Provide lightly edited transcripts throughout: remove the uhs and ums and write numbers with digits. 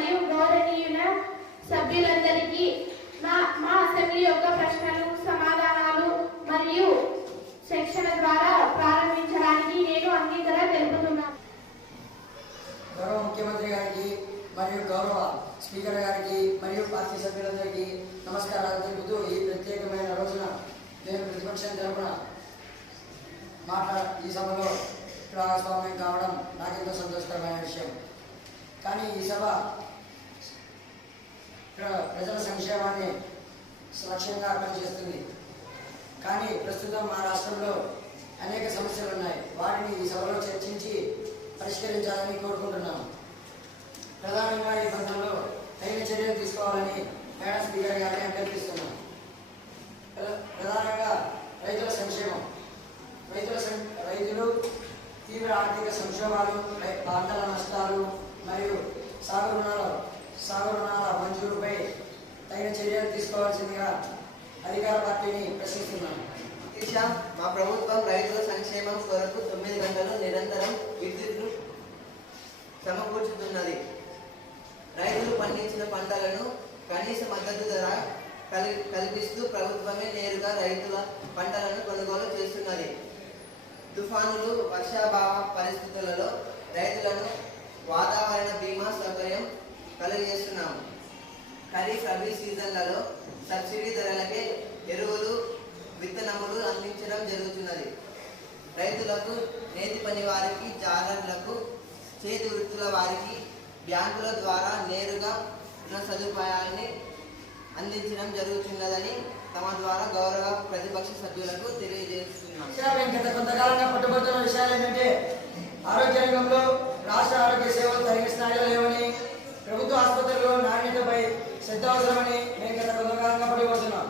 మరియు గౌరవనీయుల సభ్యులందరికీ మా అసెంబ్లీ యొక్క ప్రశ్నలు సమాధానాలు మరియు శిక్షణ ద్వారా ప్రారంభించడానికి నేను అంగీకారం తెలుపుతున్నాను. గౌరవ ముఖ్యమంత్రి గారికి మరియు గౌరవ స్పీకర్ గారికి మరియు పార్టీ సభ్యులందరికీ నమస్కారాలు తెలుపుతూ ఈ ప్రత్యేకమైన రోజున నేను ప్రతిపక్షం తరపున ఈ సభలో భాగస్వామ్యం కావడం నాకెంతో సంతోషకరమైన విషయం. కానీ ఈ సభ ప్రజల సంక్షేమాన్ని లక్ష్యంగా పనిచేస్తుంది. కానీ ప్రస్తుతం మా రాష్ట్రంలో అనేక సమస్యలు ఉన్నాయి. వాటిని ఈ సభలో చర్చించి పరిష్కరించాలని కోరుకుంటున్నాను. ప్రధానంగా ఈ బంధంలో తగిన చర్యలు తీసుకోవాలని మేడం స్పీకర్ గారిని అభ్యర్థిస్తున్నాను. ప్రధానంగా రైతుల సంక్షేమం. రైతులు తీవ్ర ఆర్థిక సంక్షోభాలు, పంటల నష్టాలు మరియు సాగు రుణాల మంజూరుపై తగిన చర్యలు తీసుకోవాల్సిందిగా అధికార పార్టీని ప్రశ్నిస్తున్నాను. మా ప్రభుత్వం రైతుల సంక్షేమం కొరకు 9 గంటలు నిరంతరం విద్యుత్ను సమకూర్చుతున్నది. రైతులు పండించిన పంటలను కనీస మద్దతు ధర కల్పిస్తూ ప్రభుత్వమే నేరుగా రైతుల పంటలను కొనుగోలు చేస్తున్నది. తుఫానులు, వర్షాభావ పరిస్థితులలో రైతులను వాతావరణ బీమా సౌకర్యం కలుగజేస్తున్నాము. ఖరీఫ్ రబీ సీజన్లలో సబ్సిడీ ధరలకే ఎరువులు, విత్తనములు అందించడం జరుగుతున్నది. రైతులకు, నేతి పని వారికి, జాలర్లకు, చేతి వృత్తుల వారికి బ్యాంకుల ద్వారా నేరుగా రుణ సదుపాయాన్ని అందించడం జరుగుతున్నదని తమ ద్వారా గౌరవ ప్రతిపక్ష సభ్యులకు తెలియజేస్తున్నాం. గత కొంతకాలంగా పట్టుబడుతున్న విషయాలు ఏంటంటే ఆరోగ్య రంగంలో రాష్ట్ర ఆరోగ్య సేవలు తగిన స్థాయిలో లేవని, ప్రభుత్వ ఆసుపత్రుల్లో నాణ్యతపై శ్రద్ధ అవసరమని మేము గత కొంతకాలంగా పట్టుబడుతున్నాం.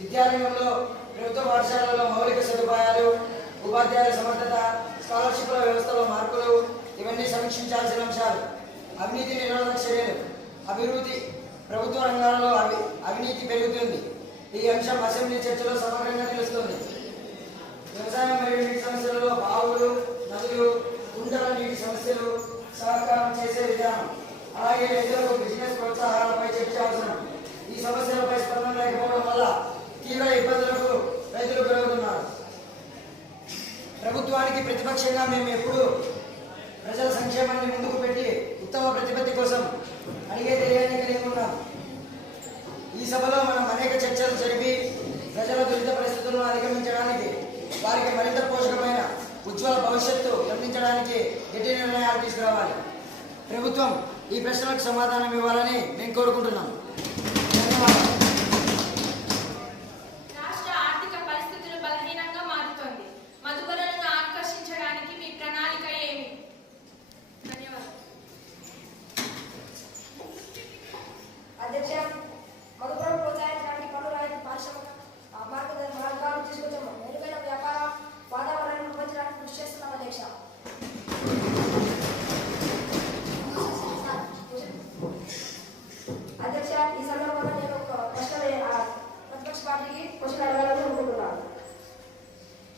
విద్యారంగంలో ప్రభుత్వ పాఠశాలల్లో మౌలిక సదుపాయాలు, ఉపాధ్యాయుల సమర్థత, స్కాలర్షిప్ల వ్యవస్థలో మార్పులు ఇవన్నీ సమీక్షించాల్సిన అంశాలు. అవినీతి నిరోధక చర్యలు, అభివృద్ధి. ప్రభుత్వ రంగాల్లో అవినీతి పెరుగుతుంది. ఈ అంశం అసెంబ్లీ చర్చలో సమగ్రంగా తెలుస్తుంది. వ్యవసాయం మరియు నీటి సమస్యలలో బావులు, నదులు, కుంటల నీటి సమస్యలు, సహకారం చేసే విధానం, అలాగే రైతులకు బిజినెస్ ప్రోత్సాహాలపై చర్చ అవసరం. ఈ సమస్యలపై స్పందన లేకపోవడం వల్ల తీవ్ర ఇబ్బందులకు రైతులు గురవుతున్నారు. ప్రభుత్వానికి ప్రతిపక్షంగా మేము ఎప్పుడు ప్రజల సంక్షేమాన్ని ముందుకు పెట్టి ఉత్తమ ప్రతిపత్తి కోసం అడిగే ధైర్యాన్ని కలిగి ఉన్నాం. ఈ సభలో మనం అనేక చర్చలు జరిపి ప్రజల దురిత పరిస్థితులను అధిగమించడానికి, వారికి మరింత పోషకమైన ఉజ్వల భవిష్యత్తు అందించడానికి గట్టి నిర్ణయాలు తీసుకురావాలి. ప్రభుత్వం ఈ ప్రశ్నలకు సమాధానం ఇవ్వాలని మేము కోరుకుంటున్నాం. ధన్యవాదాలు. రాష్ట్ర ఆర్థిక పరిస్థితులు బలహీనంగా మారుతోంది. మదుపరులను ఆకర్షించడానికి మీ ప్రణాళిక ఏమి? ధన్యవాదాలు. అధ్యక్ష, మదుపరులను ప్రోత్సహించడానికి పలు రైతు పారిశ్రామిక మార్గాలు తీసుకొచ్చాము. మెరుగైన వ్యాపార వాతావరణాన్ని రూపొందించడానికి కృషి చేస్తున్నాం. అధ్యక్ష, ఈ సందర్భంగా నేను ఒక ప్రశ్న ప్రతిపక్ష పార్టీకి క్వశ్చన్ అడగాలని అనుకుంటున్నాను.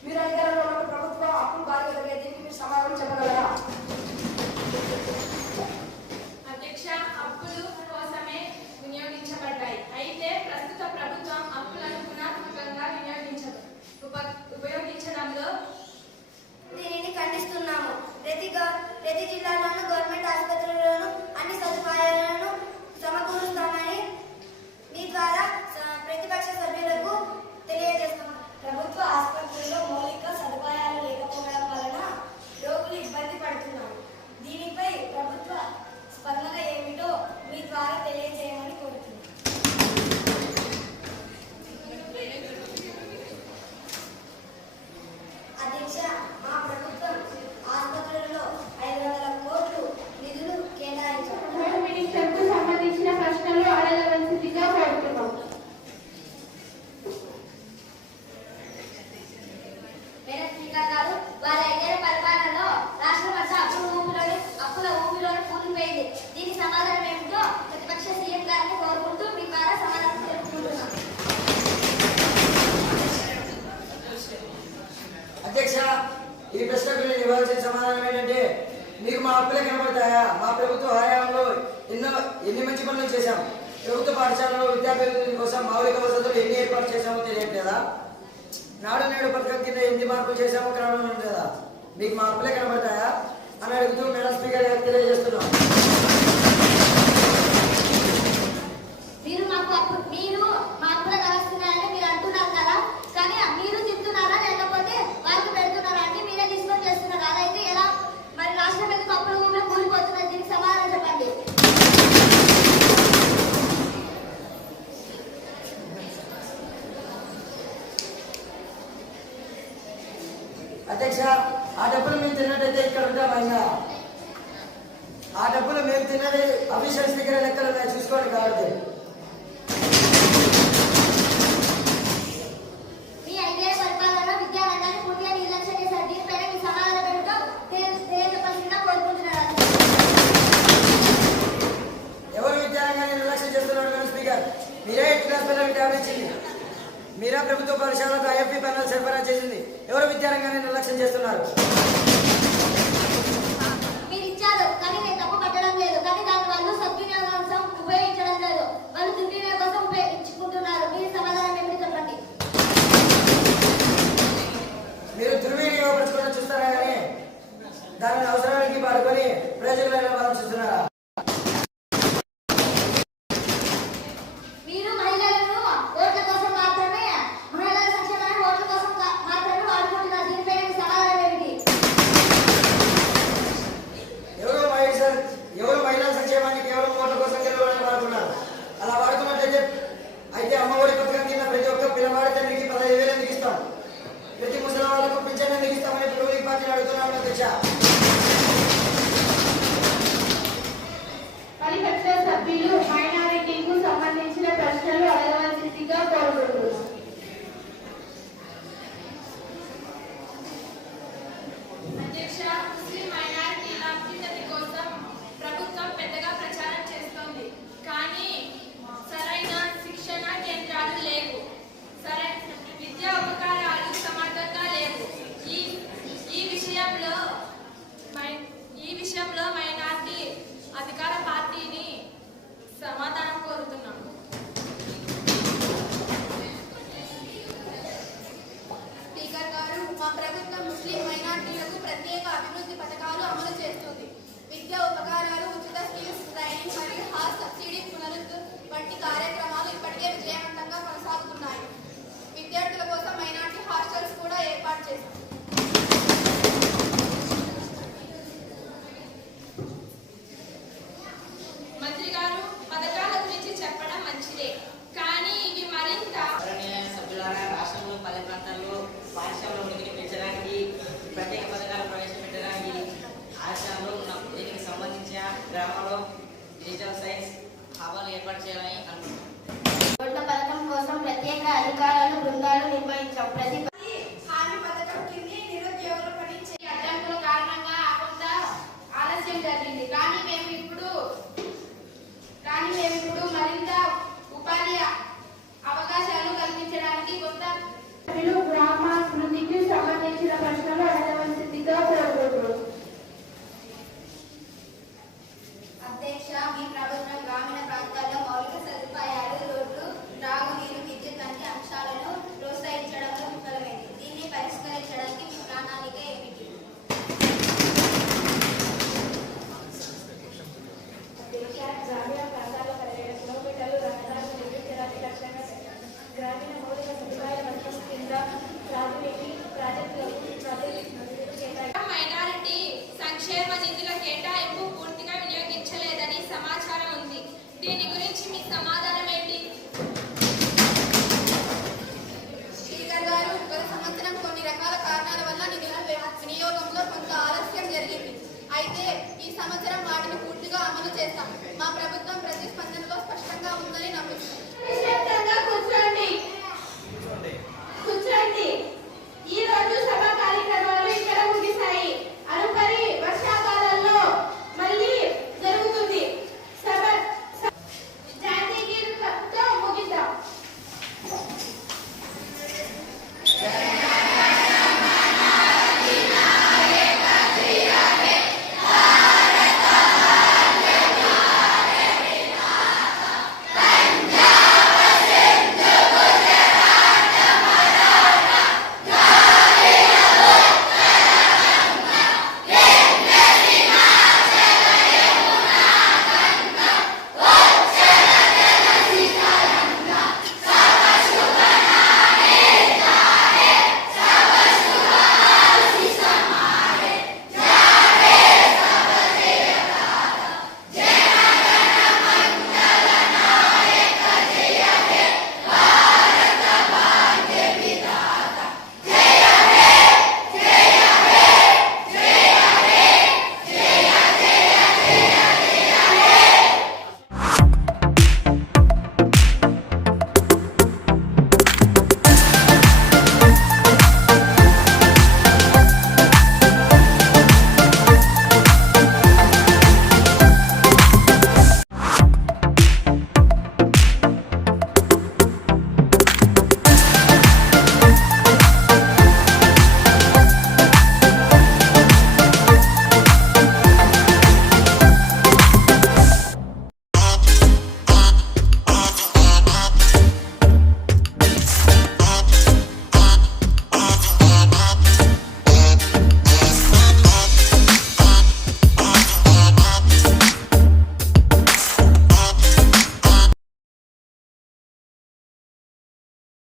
మీరు అధికారంలో ఉన్న ప్రభుత్వ అప్పులు బాధ్యత దీనికి మీరు సమాధానం చెప్పగలరా? అధ్యక్ష, అప్పులు కోసమే వినియోగించబడ్డాయి. అయితే ప్రస్తుత ప్రభుత్వం అప్పులను గుణాత్మకంగా ఉపయోగించడంలో దీనిని ఖండిస్తున్నాము. ప్రతి జిల్లాలోనూ గవర్నమెంట్ ఆసుపత్రుల్లోనూ అన్ని సదుపాయాలను సమకూరుస్తామని మీ ద్వారా ప్రతిపక్ష సభ్యులకు తెలియజేస్తున్నాం. ప్రభుత్వ ఆసుపత్రుల్లో మౌలిక సదుపాయాలు లేకపోవడం వలన రోగులు ఇబ్బంది పడుతున్నారు. దీనిపై ప్రభుత్వ స్పందన ఏమిటో మీ ద్వారా తెలియజేయమని కోరుతున్నాను. అధ్యక్ష, మా ప్రభుత్వం ఆసుపత్రులలో 500 కోట్లు నిధులు కేటాయించారు. మినిస్టర్కు సంబంధించిన ప్రశ్నలు అడగవలసిందిగా కోరుతున్నాం. స్పీకర్ గారు, వారి 5 ఏళ్ల పరిపాలనలో రాష్ట్రం అంతా అప్పుల ఊపిలోనే కూలిపోయింది. దీనికి సమాధానం ఏమిటో ప్రతిపక్ష సీఎం గారిని కోరుకుంటూ మీ ద్వారా సమాధానం తెలుపుకుంటున్నాం. అధ్యక్ష, ఈ ప్రశ్నకు నేను ఇవ్వాల్సిన సమాధానం ఏంటంటే, మీకు మా అప్పులే కనబడతాయా? మా ప్రభుత్వ హయాంలో ఎన్ని మంచి పనులు చేశాం. ప్రభుత్వ పాఠశాలలో విద్యాభివృద్ధి కోసం మౌలిక వసతులు ఎన్ని ఏర్పాటు చేశామో తెలియట్లేదా? నాడు నేడు పథకం కింద ఎన్ని మార్పులు చేశామో కనబడడం లేదా? మీకు మా అప్పులే కనబడతాయా అని అడుగుతూ మేడం స్పీకర్ గారికి తెలియజేస్తున్నాం. మీరు మా అప్పుల నడుస్తున్నారని మీరు అంటున్నారు కదా, కానీ మీరు తింటున్నారా లేకపోతే వాళ్ళకి పెడుతున్నారా అంటే మీరే తీసుకొని చేస్తున్నారు. అదైతే ఎలా? మరి రాష్ట్రం ఎందుకు అప్పుల ఊళ్ళో కూలిపోతున్నారు? దీనికి సమాధానం చెప్పండి. అధ్యక్ష, ఆ డబ్బులు మేము తిన్నట్టయితే ఇక్కడ ఉంటామైనా? ఆ డబ్బులు మేము తిన్నది అఫీషియల్స్ దగ్గర లెక్కలు ఉన్నాయి, చూసుకోండి కాబట్టి. మీ ఐదేళ్ల పరిపాలనలో విద్యారంగాన్ని పూర్తిగా నిర్లక్ష్యం చేశారు. దీనిపైన మీ సమాధానం ఏమిటో తెలియజెప్పాల్సిందిగా కోరుకుంటున్నారు. ఎవరు విద్యారంగాన్ని నిర్లక్ష్యం చేస్తున్నారు మేడం స్పీకర్? మీరే 8th క్లాస్ పిల్లలకి ట్యాబ్ ఇచ్చింది, మీరా ప్రభుత్వ పాఠశాలకు IFP ప్యానల్ సరఫరా చేసింది. ఎవరు విద్యారంగాన్ని నిర్లక్ష్యం చేస్తున్నారు? మీరు ఇచ్చారు, కానీ నేను తప్పు పట్టడం లేదు. కానీ దాని వాళ్ళు సద్వినియోగం కోసం ఉపయోగించడం లేదు, వాళ్ళు దుర్వినియోగం కోసం ఉపయోగించుకుంటున్నారు. మీరు సమాధానం ఏమిటి చెప్పండి. మీరు దుర్వినియోగపరచుకుంటూ చూస్తారా కానీ దానిని అవసరానికి పాడుకొని ప్రజలను మనం చూస్తున్నారా? మీరు మహిళలను ఓట్ల కోసం మాత్రమే, మహిళల సంక్షేమాన్ని ఓట్ల కోసం మాత్రమే వాడుకుంటున్నారు. దీనిపైన మీ సమాధానం ఏమిటి? ఎవరు మహిళా సంక్షేమాన్ని కేవలం ఓట్ల కోసం గెలవాలని వాడుకున్నారు. అలా వాడుకున్నట్లయితే అయితే అమ్మఒడి పథకం కింద ప్రతి ఒక్క పిల్లవాడి తండ్రికి 15,000 ఎందుకు ఇస్తాం? ప్రతి ముసలి వాళ్ళకు పింఛన్ ఎందుకు ఇస్తామని ప్రభుత్వ పార్టీని అడుగుతున్నాం అధ్యక్ష. పరిషత్ సభ్యులు మైనారిటీకు సంబంధించిన ప్రశ్నలు అడగవలసిందిగా కోరుకుంటున్నాం. అధ్యక్ష, ముస్లిం మైనారిటీల అభ్యున్నతి కోసం ప్రభుత్వం పెద్దగా ప్రచారం చేస్తోంది, కానీ సరైన శిక్షణ కేంద్రాలు లేవు, సరైన విద్యా ఉపకరణాలు సమర్థంగా లేవు. ఈ విషయంలో మైనారిటీ అధికార పార్టీని సమాధానం కోరుతున్నాం. స్పీకర్ గారు, మా ప్రభుత్వం ముస్లిం మైనార్టీలకు ప్రత్యేక అభివృద్ధి పథకాలు అమలు చేస్తుంది. విద్యా ఉపకరణాలు, ఉచిత స్కిల్స్ ట్రైనింగ్ మరియు హాస్ సబ్సిడీ పునరుద్ధరణ వంటి కార్యక్రమాలు ఇప్పటికే విజయవంతంగా కొనసాగుతున్నాయి. విద్యార్థుల కోసం మైనార్టీ హాస్టల్స్ కూడా ఏర్పాటు చేశాం. మంత్రి గారు, పథకాల గురించి చెప్పడం మంచిదే, కానీ ఇవి మరింత సభ్యులారా, రాష్ట్రంలో 10 ప్రాంతాల్లో పాఠశాలలో ఉనికిని పెంచడానికి ప్రత్యేక పథకాలు ప్రవేశపెట్టడానికి ఆచరణలో ఉన్నాం. దీనికి సంబంధించిన గ్రామాల్లో డిజిటల్ సైన్స్ హాబాలు ఏర్పాటు చేయాలని అనుకుంటున్నాం. ఓట్ల పథకం కోసం ప్రత్యేక అధికారులు బృందాలు నిర్వహించాం. ప్రతి హామీ పథకం కింద నిరుద్యోగుల పని ఈ అడ్డంకుల కారణంగా కొంత ఆలస్యం జరిగింది, కానీ మేము ఇప్పుడు మరింత ఉపాధి అవకాశాలు కల్పించడానికి కొంత గ్రామాభివృద్ధికి సంబంధించిన ప్రశ్నలు అడగవలసిందిగా కోరుకుంటున్నాం. అధ్యక్ష, మీ ప్రభుత్వం గ్రామీణ ప్రాంతాల్లో మౌలిక సదుపాయాలు, రోడ్లు, త్రాగునీరు, విద్యుత్ వంటి అంశాలను ప్రోత్సహించడంలో విఫలమైంది. దీన్ని పరిష్కరించడానికి మీ ప్రణాళిక ఏమిటి? గ్రామీణ ప్రాంతాల్లో 17 కిలోమీటర్లు రహదారులు నిర్మించడానికి లక్ష్యంగా పెట్టారు. గ్రామీణ మౌలిక సదుపాయాల పథకం కింద త్రాగునీటి మైనారిటీ సంక్షేమ నిధుల కేటాయింపు పూర్తిగా వినియోగించలేదని సమాచారం ఉంది. దీని గురించి మీ సమాధానం ఏంటి? స్పీకర్ గారు, గత సంవత్సరం కొన్ని రకాల కారణాల వల్ల నిధుల వినియోగంలో కొంత ఆలస్యం జరిగింది. అయితే ఈ సంవత్సరం వాటిని పూర్తిగా అమలు చేస్తాం. మా ప్రభుత్వం ప్రతిస్పందన